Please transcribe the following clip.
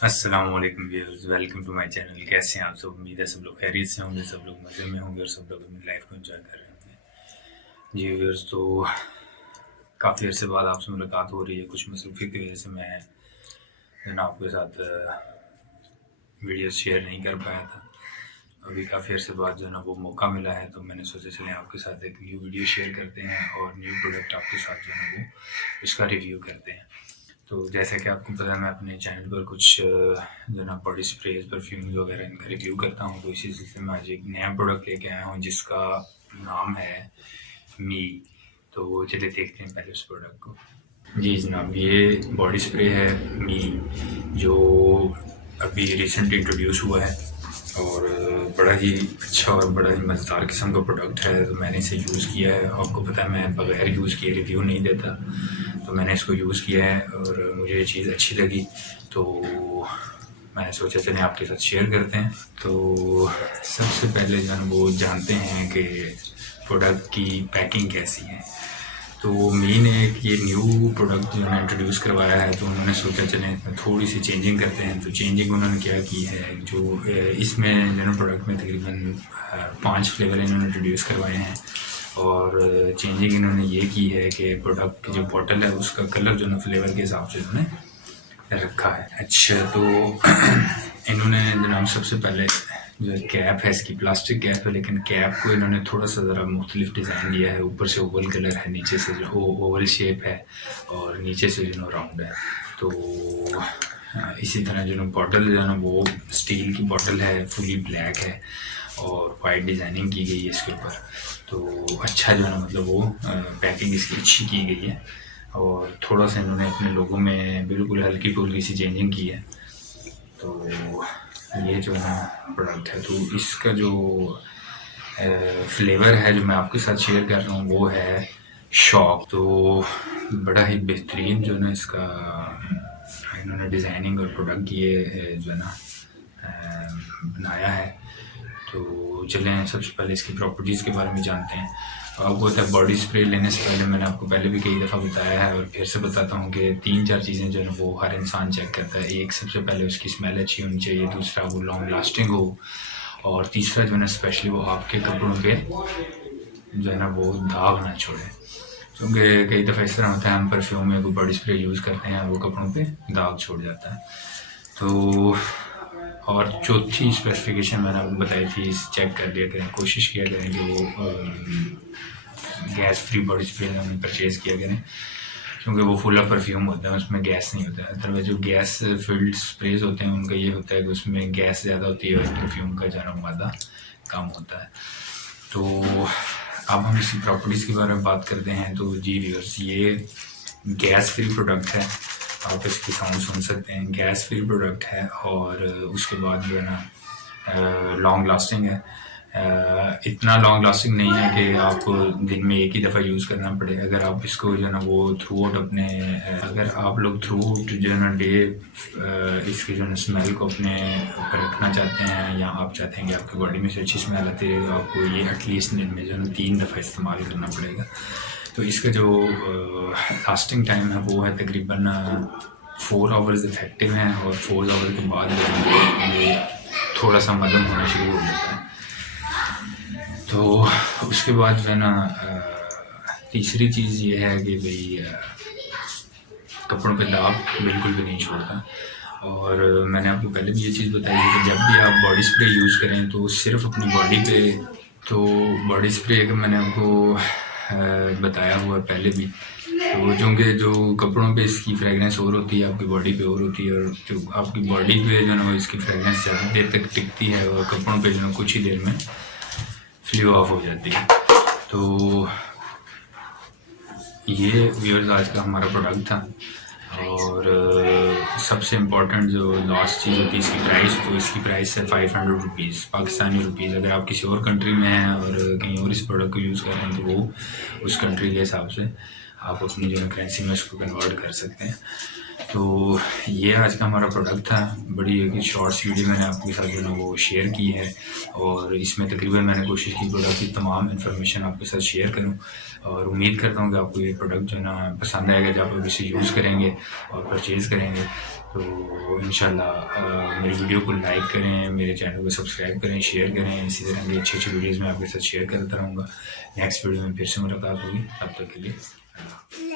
अस्सलाम वालेकुम viewers, welcome to my channel. कैसे हैं आप सब? उम्मीद है सब लोग खैरियत से होंगे, सब लोग मज़े में होंगे और सब लोग अपनी लाइफ को एंजॉय कर रहे होंगे। जी व्यूअर्स, तो काफ़ी अर्से बाद आपसे मुलाकात हो रही है। कुछ मसरूफियत की वजह से मैं जो ना आपके साथ वीडियोस शेयर नहीं कर पाया था। अभी काफ़ी अर्से बाद जो है ना वो मौका मिला है, तो मैंने सोचा चलें आपके साथ एक न्यू वीडियो शेयर करते हैं और न्यू प्रोडक्ट आपके साथ जो है वो इसका रिव्यू करते हैं। तो जैसा कि आपको पता है, मैं अपने चैनल पर कुछ जो ना बॉडी स्प्रेज, परफ्यूम्स वगैरह इनका रिव्यू करता हूँ। तो इसी सिलसिले में आज एक नया प्रोडक्ट लेके आया हूँ जिसका नाम है मी। तो चलिए देखते हैं पहले उस प्रोडक्ट को। जी जनाब, ये बॉडी स्प्रे है मी, जो अभी रिसेंट इंट्रोड्यूस हुआ है और बड़ा ही अच्छा और बड़ा ही मज़ेदार किस्म का प्रोडक्ट है। तो मैंने इसे यूज़ किया है। आपको पता है मैं बग़ैर यूज़ किए रिव्यू नहीं देता, तो मैंने इसको यूज़ किया है और मुझे ये चीज़ अच्छी लगी, तो मैंने सोचा चलें आपके साथ शेयर करते हैं। तो सबसे पहले जो है वो जानते हैं कि प्रोडक्ट की पैकिंग कैसी है। तो मी ने एक ये न्यू प्रोडक्ट जो है इंट्रोड्यूस करवाया है, तो उन्होंने सोचा चलें थोड़ी सी चेंजिंग करते हैं। तो चेंजिंग उन्होंने क्या की है, जो इसमें जो है प्रोडक्ट में तकरीबन 5 फ्लेवर इन्होंने इंट्रोड्यूस करवाए हैं। और चेंजिंग इन्होंने ये की है कि प्रोडक्ट की जो बॉटल है उसका कलर जो है फ्लेवर के हिसाब से इन्होंने रखा है। अच्छा, तो इन्होंने जनाब सबसे पहले जो कैप है, इसकी प्लास्टिक कैप है, लेकिन कैप को इन्होंने थोड़ा सा ज़रा मुख्तलिफ डिज़ाइन दिया है। ऊपर से ओवल कलर है, नीचे से जो ओवल शेप है और नीचे से जो राउंड है। तो इसी तरह जो बॉटल जो है ना वो स्टील की बॉटल है, फुली ब्लैक है और वाइट डिज़ाइनिंग की गई है इसके ऊपर। तो अच्छा जो है ना मतलब वो पैकिंग इसकी अच्छी की गई है और थोड़ा सा इन्होंने अपने लोगों में बिल्कुल हल्की फुल्की सी चेंजिंग की है। तो ये जो है प्रोडक्ट है, तो इसका जो फ्लेवर है जो मैं आपके साथ शेयर कर रहा हूँ वो है शॉक। तो बड़ा ही बेहतरीन जो है ना इसका इन्होंने डिज़ाइनिंग और प्रोडक्ट ये जो है ना बनाया है। तो चलें सबसे पहले इसकी प्रॉपर्टीज़ के बारे में जानते हैं। आपको पता है बॉडी स्प्रे लेने से पहले मैंने आपको पहले भी कई दफ़ा बताया है और फिर से बताता हूँ कि 3-4 चीज़ें जो है वो हर इंसान चेक करता है। एक, सबसे पहले उसकी स्मेल अच्छी होनी चाहिए। दूसरा, वो लॉन्ग लास्टिंग हो। और तीसरा जो है ना स्पेशली वो आपके कपड़ों पे जो है ना वो दाग ना छोड़े, क्योंकि कई दफ़ा इस तरह होता है हम परफ्यूम में कोई बॉडी स्प्रे यूज़ करते हैं वो कपड़ों पे दाग छोड़ जाता है। तो और चौथी स्पेसिफिकेशन मैंने आपको बताई थी, चेक कर लिया करें, कोशिश किया करें कि वो गैस फ्री बॉडी स्प्रे हमें परचेज़ किया करें, क्योंकि वो फुल ऑफ परफ्यूम होता है, उसमें गैस नहीं होता है। अदरवाइज जो गैस फील्ड स्प्रेज होते हैं उनका ये होता है कि उसमें गैस ज़्यादा होती है और परफ्यूम का जो मादा कम होता है। तो अब हम इसकी प्रॉपर्टीज़ के बारे में बात करते हैं। तो जी व्यूअर्स, ये गैस फ्री प्रोडक्ट है, आप इसकी साउंड सुन सकते हैं। गैस फ्री प्रोडक्ट है और उसके बाद जो है ना लॉन्ग लास्टिंग है। इतना लॉन्ग लास्टिंग नहीं है कि आपको दिन में एक ही दफ़ा यूज़ करना पड़े। अगर आप इसको जो है ना वो थ्रू आउट अपने अगर आप लोग थ्रू आउट जो है ना डे इसकी जो है स्मेल को अपने ऊपर रखना चाहते हैं, या आप चाहते हैं कि आपकी बॉडी में से अच्छी स्मेल आती रहे, तो आपको ये एटलीस्ट दिन में जो है ना 3 दफ़ा इस्तेमाल करना पड़ेगा। तो इसका जो लास्टिंग टाइम है वो है तकरीबन 4 आवर्स इफेक्टिव है और 4 आवर के बाद ये थोड़ा सा मलम होना शुरू हो जाता है। तो उसके बाद जो है ना तीसरी चीज़ ये है कि भाई कपड़ों पे दाग बिल्कुल भी नहीं छोड़ता। और मैंने आपको पहले भी ये चीज़ बताई है कि जब भी आप बॉडी स्प्रे यूज़ करें तो सिर्फ अपनी बॉडी पे, तो बॉडी स्प्रे का मैंने आपको बताया हुआ है पहले भी, तो चूँकि जो कपड़ों पे इसकी फ्रेगरेंस और होती है, आपकी बॉडी पे और होती है, और जो आपकी बॉडी पे जो है इसकी फ्रेगरेंस ज़्यादा देर तक टिकती है और कपड़ों पे जो है कुछ ही देर में फ्लू ऑफ हो जाती है। तो ये व्यूअर्स आज का हमारा प्रोडक्ट था। और सबसे इम्पोर्टेंट जो लास्ट चीज़ होती है इसकी प्राइस, तो इसकी प्राइस है 500 रुपीज़ पाकिस्तानी रुपीज़। अगर आप किसी और कंट्री में हैं और कहीं और इस प्रोडक्ट को यूज़ कर रहे हैं तो वो उस कंट्री के हिसाब से आप अपनी जो करेंसी में इसको कन्वर्ट कर सकते हैं। तो ये आज का हमारा प्रोडक्ट था। बड़ी एक शॉर्ट्स वीडियो मैंने आपके साथ जो है वो शेयर की है, और इसमें तकरीबन मैंने कोशिश की प्रोडक्ट की तमाम इन्फॉर्मेशन आपके साथ शेयर करूं, और उम्मीद करता हूं कि आपको ये प्रोडक्ट जो है ना पसंद आएगा जब आप इसे यूज़ करेंगे और परचेज़ करेंगे। तो इंशाल्लाह मेरी वीडियो को लाइक करें, मेरे चैनल को सब्सक्राइब करें, शेयर करें। इसी तरह की अच्छी अच्छी वीडियोज़ मैं आपके साथ शेयर करता रहूँगा। नेक्स्ट वीडियो में फिर से मुलाकात होगी, तब तक के लिए अल्लाह।